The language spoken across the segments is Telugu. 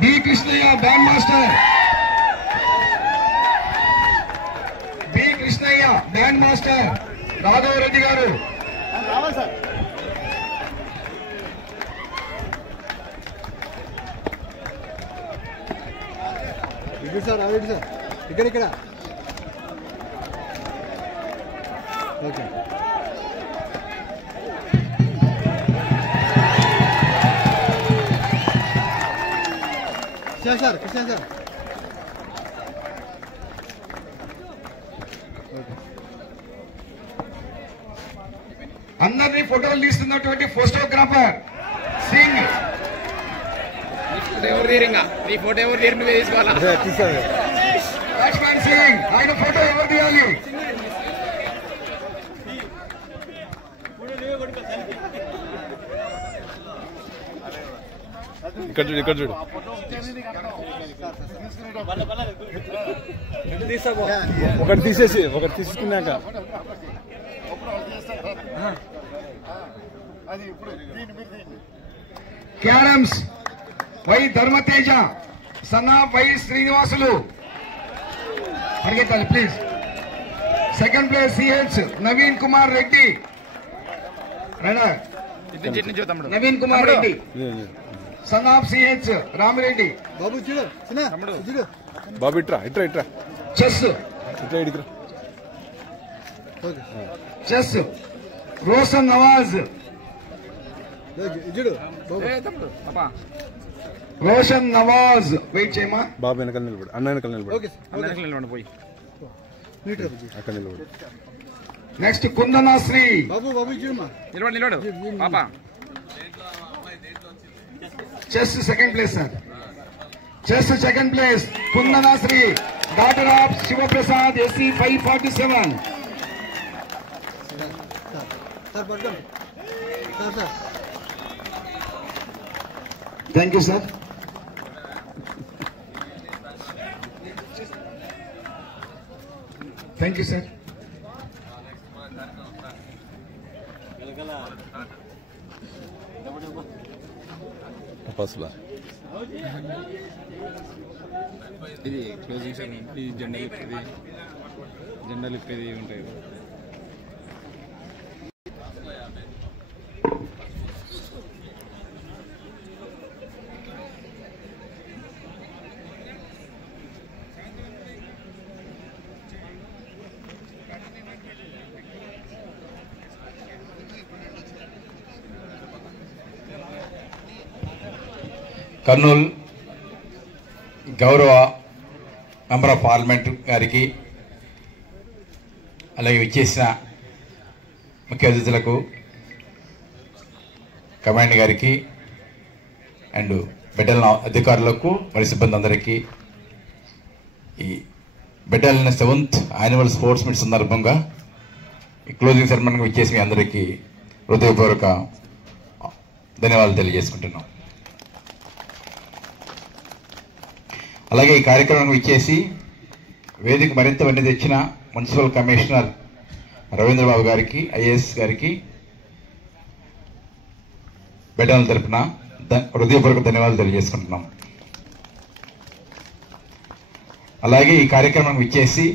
B Krishnaiah band master, B Krishnaiah band master Raghava Reddy గారు. సార్ ఇక్కడ ఓకే. కృష్ణ సార్ అందరినీ ఫోటోలు తీస్తున్నటువంటి ఫోటోగ్రాఫర్ సింగ్. ఎవరు తీరంగా నీ ఫోటో ఎవరు తీరు నువ్వే తీసుకోవాలా? లక్ష్మణ్ సింగ్ ఆయన ఫోటో ఎవరు తీయాలి? ఇక్కడ చూడు, ఇక్కడ చూడు. ఒకటి తీసేసి ఒకటి తీసుకున్నాక carroms why Dharmateja, Sanna Y Srinivasulu. పరిగెత్తాలి please. Second place CH Naveen Kumar Reddy. Naveen Kumar Reddy, son of CH Ramireddy. బాబు చూడు, చూడు బాబు ఇట్రా ఇట్రా ఇట్రా. చెస్ ఇట్లా ఇడికిరా. చెస్ రోషన్ నవాజ్, చూడు రోషన్ నవాజ్. వెయిట్ చేయమా. బాబు వెనకాల నిలబడు, అన్న వెనకాల నిలబడు, పోయి అక్కడ నిలబడు. నెక్స్ట్ కుందనాశ్రీ. బాబు చూడమ్మా, నిలబడు పాపా. Chess second place sir. Chess second place Kundanasri, daughter of Shivaprasad, SC 547. Sir పట్టుకోండి sir. Thank you sir. Thank you sir. ఫస్ట్లా ఇది క్లోజింగ్ సెగ్మెంట్, ఇది జెండా లిప్పేది ఉంటాయి. కర్నూలు గౌరవ మెంబర్ ఆఫ్ పార్లమెంట్ గారికి, అలాగే విచ్చేసిన ముఖ్య అతిథులకు, కమాండ్ గారికి అండ్ బెటాలియన్ అధికారులకు మరి సిబ్బంది అందరికీ ఈ battalion 7th annual sports meet సందర్భంగా ఈ క్లోజింగ్ సెరమనీకి విచ్చేసి మీ అందరికీ హృదయపూర్వక ధన్యవాదాలు తెలియజేసుకుంటున్నాం. అలాగే ఈ కార్యక్రమానికి ఇచ్చేసి వేదిక మరింత వెంట తెచ్చిన మున్సిపల్ కమిషనర్ రవీంద్రబాబు గారికి, ఐఏఎస్ గారికి బెటాలియన్ తరపున హృదయపూర్వక ధన్యవాదాలు తెలియజేసుకుంటున్నాం. అలాగే ఈ కార్యక్రమానికి ఇచ్చేసి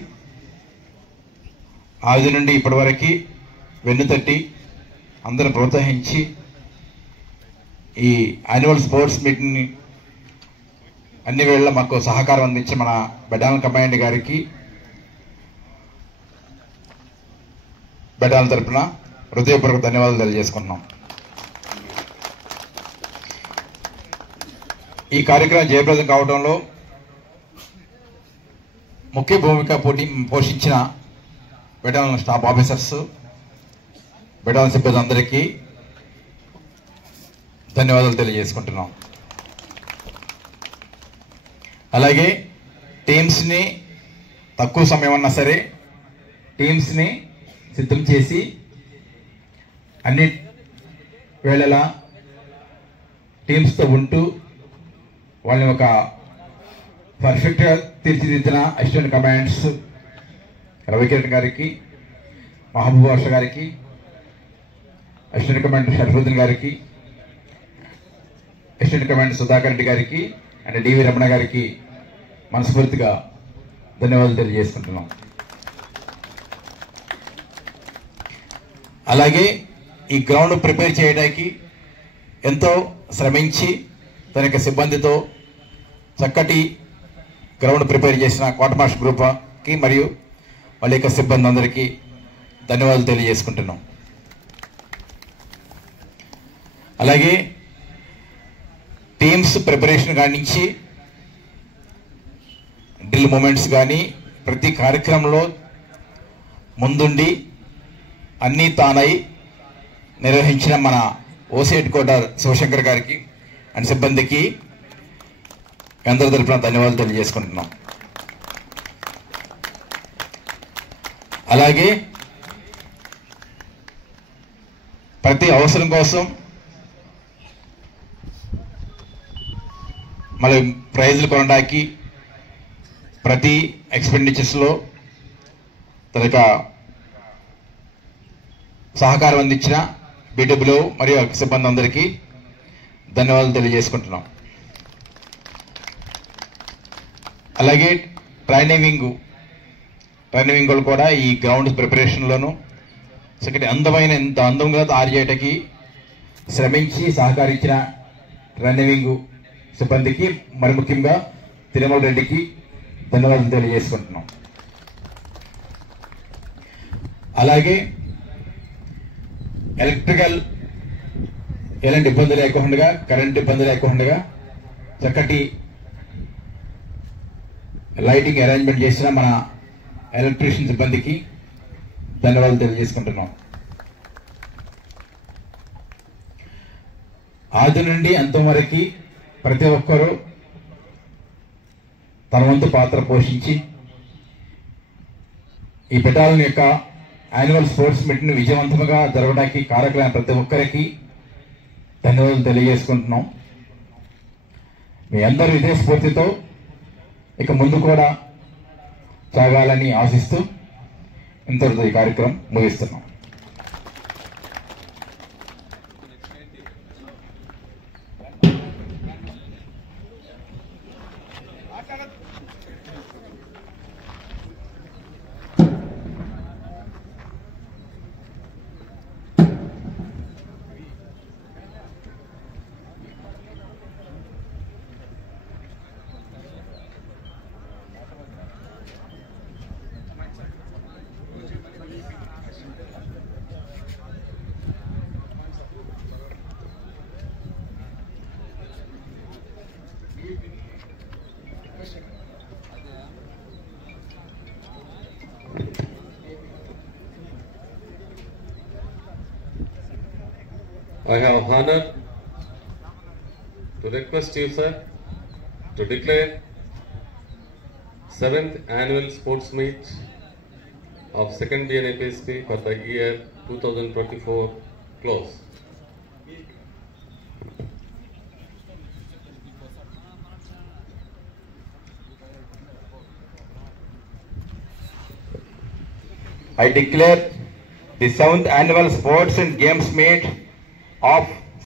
ఆది నుండి ఇప్పటి వరకు వెన్నుతట్టి అందరూ ప్రోత్సహించి ఈ యాన్యువల్ స్పోర్ట్స్ మీట్ని అన్ని వేళ మాకు సహకారం అందించి మన బెటాలియన్ కమాండ్ గారికి బెటాలియన్ తరపున హృదయపూర్వక ధన్యవాదాలు తెలియజేసుకుంటున్నాం. ఈ కార్యక్రమం జయప్రదం కావడంలో ముఖ్య భూమిక పోషించిన బెటాలియన్ స్టాఫ్ ఆఫీసర్స్, బెటాలియన్ సిబ్బంది అందరికీ ధన్యవాదాలు తెలియజేసుకుంటున్నాం. అలాగే టీమ్స్ని తక్కువ సమయం ఉన్నా సరే టీమ్స్ని సిద్ధం చేసి అన్ని వేళలా టీమ్స్తో ఉంటూ వాళ్ళని ఒక పర్ఫెక్ట్గా తీర్చిదిద్దిన అసిస్టెంట్ కమాండ్స్ రవికిరణ్ గారికి, మహబూబ్ బాషా గారికి, అసిస్టెంట్ కమాండర్ షర్ఫుద్దీన్ గారికి, అసిస్టెంట్ కమాండర్ సుధాకర్ రెడ్డి గారికి అండ్ డివి రమణ గారికి మనస్ఫూర్తిగా ధన్యవాదాలు తెలియజేసుకుంటున్నాం. అలాగే ఈ గ్రౌండ్ ప్రిపేర్ చేయడానికి ఎంతో శ్రమించి తన యొక్క సిబ్బందితో చక్కటి గ్రౌండ్ ప్రిపేర్ చేసిన క్వార్టర్ మాస్టర్ గ్రూప్కి మరియు వాళ్ళ యొక్క సిబ్బంది అందరికీ ధన్యవాదాలు తెలియజేసుకుంటున్నాం. అలాగే టీమ్స్ ప్రిపరేషన్ కాడి నుంచి డ్రిల్ మూమెంట్స్ కానీ ప్రతి కార్యక్రమంలో ముందుండి అన్నీ తానై నిర్వహించిన మన ఓసీ హెడ్ క్వార్టర్ శివశంకర్ గారికి అండ్ సిబ్బందికి అందరి తరపున ధన్యవాదాలు తెలియజేసుకుంటున్నాం. అలాగే ప్రతి అవసరం కోసం మళ్ళీ ప్రైజులు కొనడానికి ప్రతి ఎక్స్పెండిచర్స్లో తన యొక్క సహకారం అందించిన బీడబ్ల్యూ మరియు సిబ్బంది అందరికీ ధన్యవాదాలు తెలియజేసుకుంటున్నాం. అలాగే ట్రైనింగ్ వాళ్ళు కూడా ఈ గ్రౌండ్ ప్రిపరేషన్లోను చక్కటి ఇంత అందంగా తయారు చేయడానికి శ్రమించి సహకరించిన ట్రైనింగ్ సిబ్బందికి మరి ముఖ్యంగా తిరుమల రెడ్డికి ధన్యవాదాలు తెలియజేసుకుంటున్నాం. అలాగే ఎలక్ట్రికల్ ఎలాంటి ఇబ్బంది లేకుండా కరెంట్ ఇబ్బంది లేకుండా చక్కటి లైటింగ్ అరేంజ్మెంట్ చేసిన మన ఎలక్ట్రీషియన్ సిబ్బందికి ధన్యవాదాలు తెలియజేసుకుంటున్నాం. ఆది నుండి అంతం వరకు ప్రతి ఒక్కరూ తన వంతు పాత్ర పోషించి ఈ బెటాలియన్ యొక్క యాన్యువల్ స్పోర్ట్స్ మీట్ ని విజయవంతంగా జరగడానికి కారకులైన ప్రతి ఒక్కరికి ధన్యవాదాలు తెలియజేసుకుంటున్నాం. మీ అందరూ ఇదే స్ఫూర్తితో ఇక ముందు కూడా సాగాలని ఆశిస్తూ ఇంతటితో ఈ కార్యక్రమం ముగిస్తున్నాం. I have honor to request you, sir, to declare 7th annual sports meet of 2nd BNAPSP for the year 2024 close. I declare the 7th annual sports and games meet of